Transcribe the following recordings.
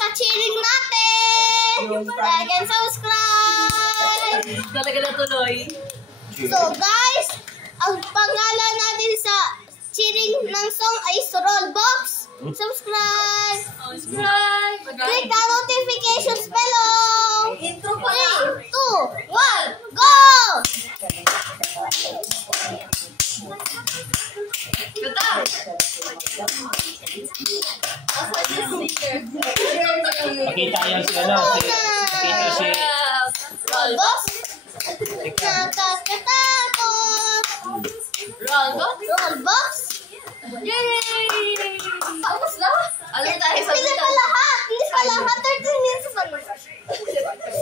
sa cheering natin! Like and subscribe! Talaga natuloy. So guys, ang pangalan natin sa cheering ng song ay Rollbox. Subscribe! Subscribe! Click the notifications below! Intro pa 3, 2, 1, go! Gata! Pakita yan si ano, pakita si Rollbox! Nakakatakot! Rollbox! Yay! Tapos na? Alam tayo sa Hindi pa lahat! Hindi pa lahat! 13 minutes pa na.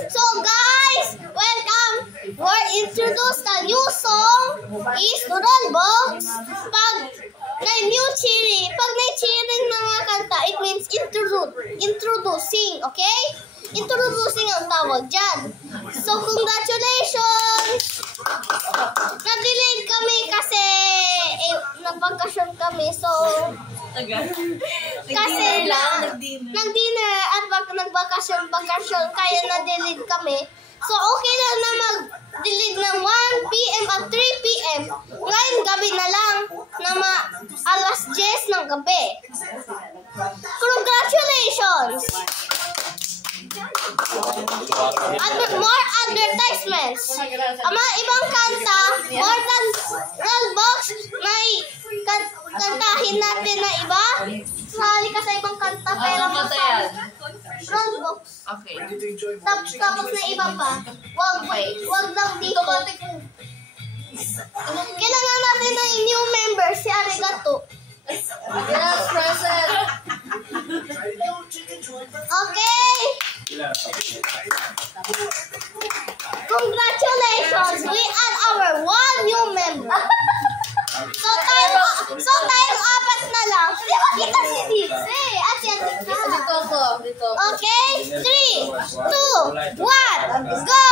So guys, welcome! We're introduced a new song is Rollbox. Pag may-cheering ng mga kanta, it means introducing, okay? Introducing ang tawag dyan. So congratulations! Na-delayed kami kasi nag-vacation kami. So kasi nag-dinner at nag-vacation kaya na-delayed kami. So okay lang na mag-delete ng 1 PM at 3 PM. Ngayon gabi na lang na alas 10 ng gabi. Congratulations! More advertisements. Ang mga ibang kanta, more than Rollbox, may kantahin natin na iba. Sali ka sa ibang kanta, pero Rollbox. Okay. Tapos na iba pa. Wag lang dito. Kailangan natin ng new member, si Arigato. Yes, present. Okay. Congratulations! We add our 1 new member. So tayo apat na lang. Hindi makita si Dixie. At si Atika. Dito ako. Dito. Okay? 3, 2, 1, go!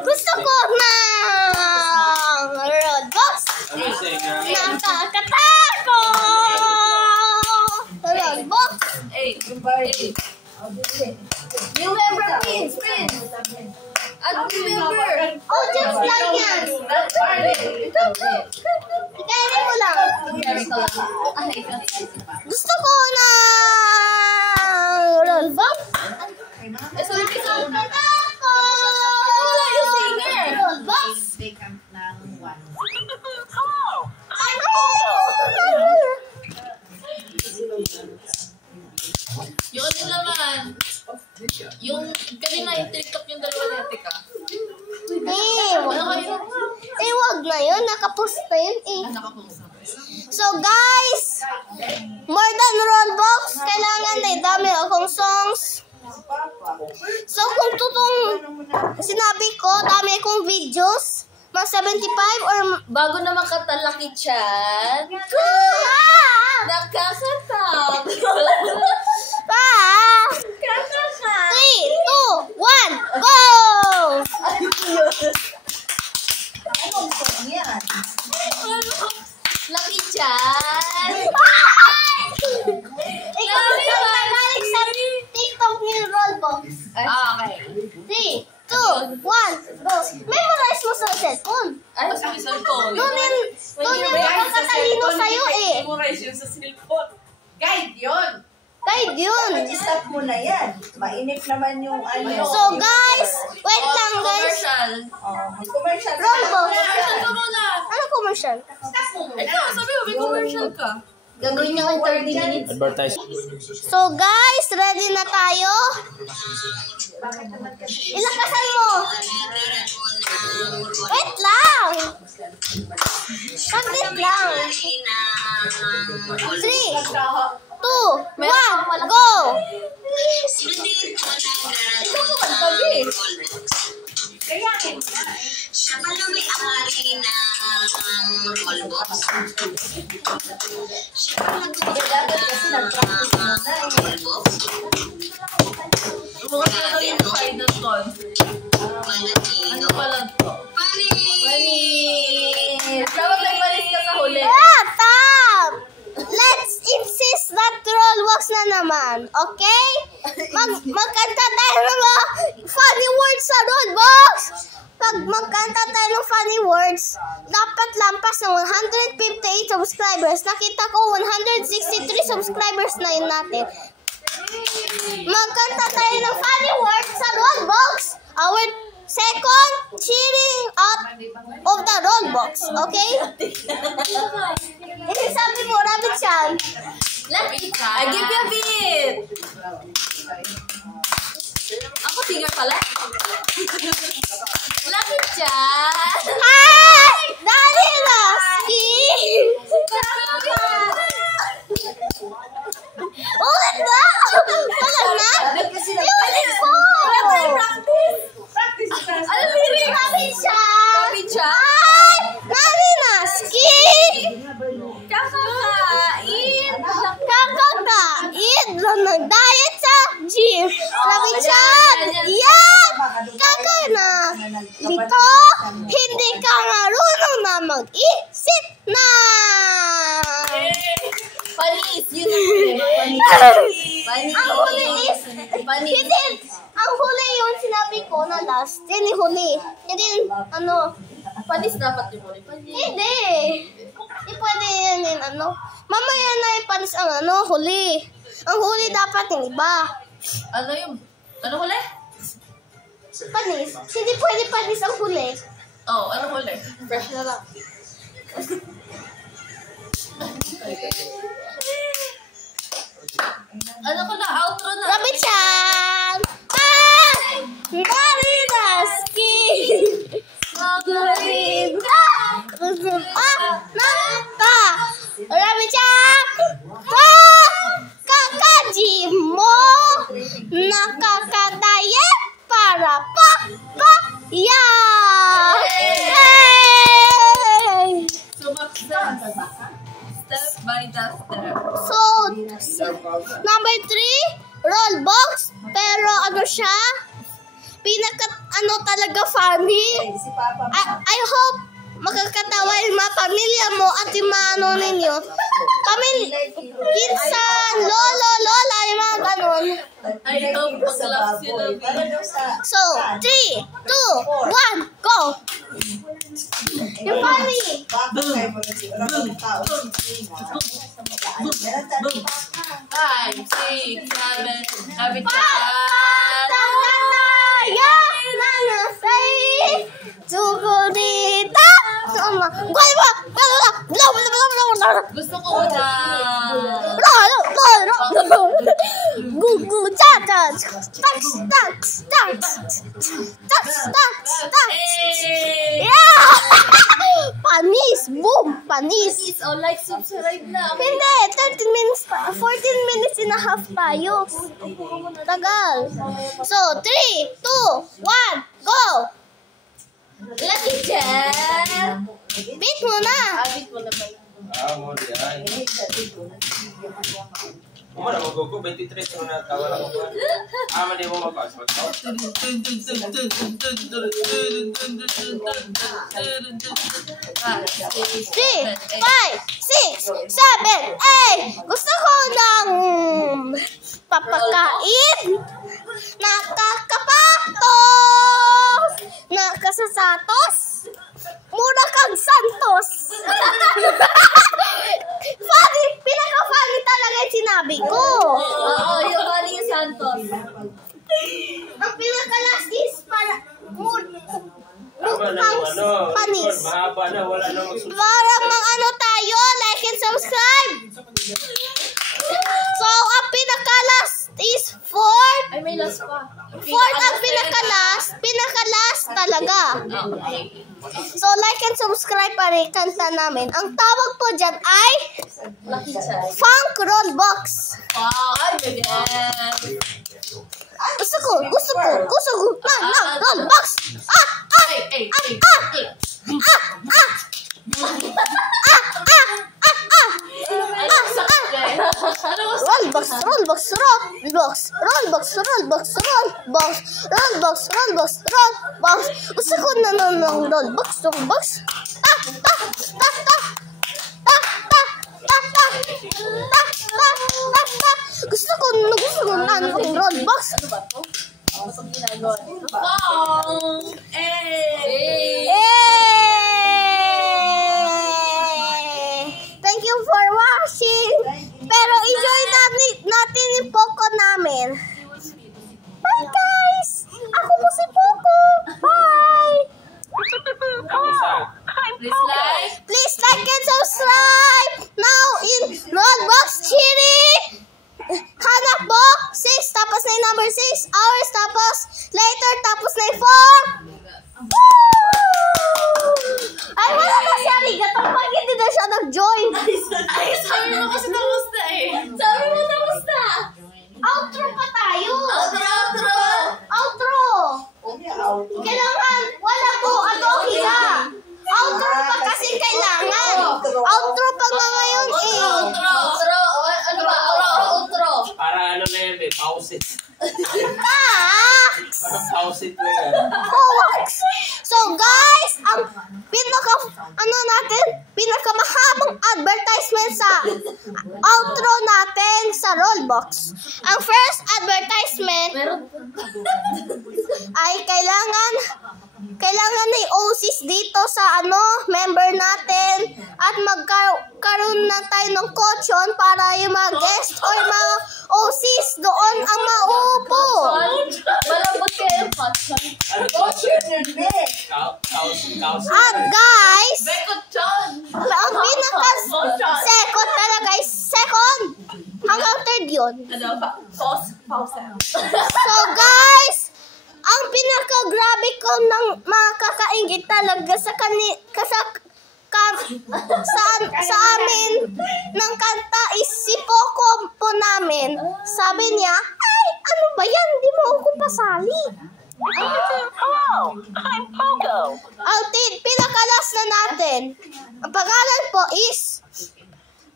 Gusto ko ng Rollbox. Nakakatakot! Rollbox. New member, Pins. Add new member. Oh, just lang yan. Ikainin mo lang. Gusto ko ng Rollbox. Rollbox. Yung ano naman, yung kanina i-tiktok yung dalawa na Tika. Wag na yun. Nakapost na yun eh. Nakapost na. So guys, more than Rollbox, kailangan na dami akong songs. So kung totoong sinabi ko, dami akong videos, mga 75 or Bago na makatalaki chan, nakakatakot. 3, 2, 1, go! Lucky chan. Ikaw yung nagaling sa TikTok ni Rollbox. Okay. 3, 2, 1, go! Memorize mo sa cellphone. Ay, sa cellphone. Doon yung magkatalino sa'yo eh. Memorize yun sa cellphone. Guide yun. Guide yun. I-stop mo na yan. Mainit naman yung ano. So guys, wait lang guys. Commercial. Commercial. Rollbox. Commercial ka muna. Ano commercial? Ikaw, sabi mo, may commercial ka. Gagawin niya ko 30 minutes. advertise. So guys, ready na tayo? Ilakasan mo. Wait lang. Saglit lang. 3, 2, 1, go! Siya pala may-ari ng Rollbox. Siya pala Rollbox. Mga pinag yung final tone. Palatino. Ano pala to? Roblox na naman. Okay? Magkanta tayo ng mga funny words sa Roblox. Pag magkanta tayo ng funny words, dapat lampas ng 158 subscribers. Nakita ko 163 subscribers na yun natin. Magkanta tayo ng funny words sa Roblox. Our second cheering up of the Roblox. Okay? Sabi mo, Rabbit Chan. I give you a beat. Ako singer pala. Lapit Chan. Hi! Dali na! Ulit na! Ulit na? Ulit po! Ano lyrics? Rabbit Chan! Lapit Chan. Hi! Dali na! Ski! Kakakain. Kakakain lang ng diet sa gym. Rabbit Chan! Yan! Kakain na! Dito, hindi ka marunong na mag-isip na! Panis. Yun ang panis. Ang huli is, hindi, ang huli yung sinabi ko na last, yun yung huli. Hindi yung, Panis dapat yung huli. Panis. hindi. Hindi pwede yan yung mamaya na yung panis ang huli. Ang huli dapat yung iba. Ano yung, ano huli? Panis. Hindi pwede panis ang huli. Oh, ano huli? Fresh na lang. Ano ko na, outro na. Rabbit Chan! Ah! Marina Skin! Marina! Naka! Rabbit Chan! Kakajim mo! Nakakadayet para papaya! Hey! Step by step. So, number 3, Roblox. Pero ano siya? Talaga funny. Si Papa. I hope makakatawa yung mga pamilya mo at yung mga ninyo. Pinsan, lolo, lola, yung mga ganun. I hope mag-laugh sila. So, 3, 2, 1, go! Yung funny. Five, six, seven, Rabbit Chan. Gusto ko na. Panis! Boom! Panis! Please, oh, like, subscribe na. Hindi! 13 minutes pa. 14 minutes and a half tayo. Tagal. So, 3, 2, 1, go! Lucky Chan. Beat mo na! Abit mo na pala. Mo di ay. Mo na magugo 23 mo na tawala ko. Mali mo mapasok. 3, 5, 6, 7, 8. Gusto ko ng papakain. Nakakapatos. Nakasasatos. Mura kang Santos. Funny. Pinaka-funny talaga yung sinabi ko. Oo, yung Mali Santos. Ang pinaka-last is para Tama na yung panis. mahaba na, wala na magsusunod. Para tayo, like and subscribe. So, ang pinaka-last is 4. Ay, may last pa. 4 ang pinaka-last talaga. Okay. So, like and subscribe para kanta namin. Ang tawag po dyan ay Lucky Chan. Funk Roblox. Wow, ay, yes. Gusto ko. Roblox. Ay. Roblox. Gusto ko na ng Roblox. Gusto ko na ng Roblox. Ano ba to? Ano pag ginagawa nito? Bong! Thank you for watching. Pero enjoy natin yung Poco namin. Bye guys! Ako po si Poco. Bye! Please like and subscribe now in Roblox Chiri. Hanap mo 6 tapos na yung number 6 hours tapos later tapos na yung 4. Ay, wala na siya arigato pag hindi na siya nag-join. Ay, sabi mo kasi tapos na eh. Sabi mo tapos na. Outro pa tayo. Outro. Outro. Kailangan, wala po, higa. Outro pa kasi kailangan. Outro pa nga ngayon eh. Outro. Ano ba? Outro. Para ano na yun eh, pause it. Tax! Parang pause it na yan. Hoax! So guys, ang pinakamahabang advertisement sa outro natin sa Roblox. Ang first advertisement ay kailangan may OCs dito sa member natin at magkaroon na tayo ng coachon para yung mga guest or mga OCs doon ang maupo. Malambot kayo yung coachon. Ano At guys, Coachon. ang pinaka-second talaga is second hanggang third yun. Ano ba? Pause. So guys, ang pinaka-grabe ko ng makakaingit talaga sa amin ng kanta is si Poco po namin. Sabi niya, ay, ano ba yan? Di mo ako pasali. Hello, I'm Poco. Ang pinakalas na natin. Ang pangalan po is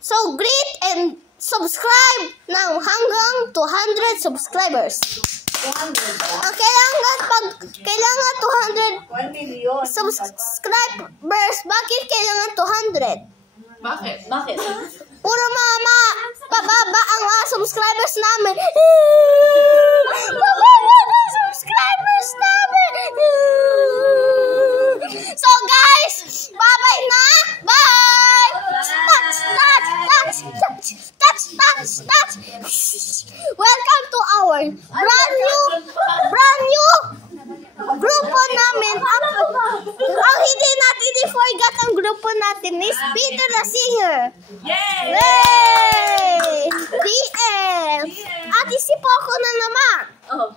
so great and subscribe ng hanggang 200 subscribers. Kailangan 1 million. 200 subscribers. Bakit kailangan 200? Bakit? Puro pababa ang subscribers namin. Pababa ang subscribers namin. So guys, bye-bye na. Bye! Touch. Welcome to our brand new grupo namin. Ang hindi natin i-forget ang grupo natin is Peter the Singer. Yay! DM! At si Poco na naman. Oh.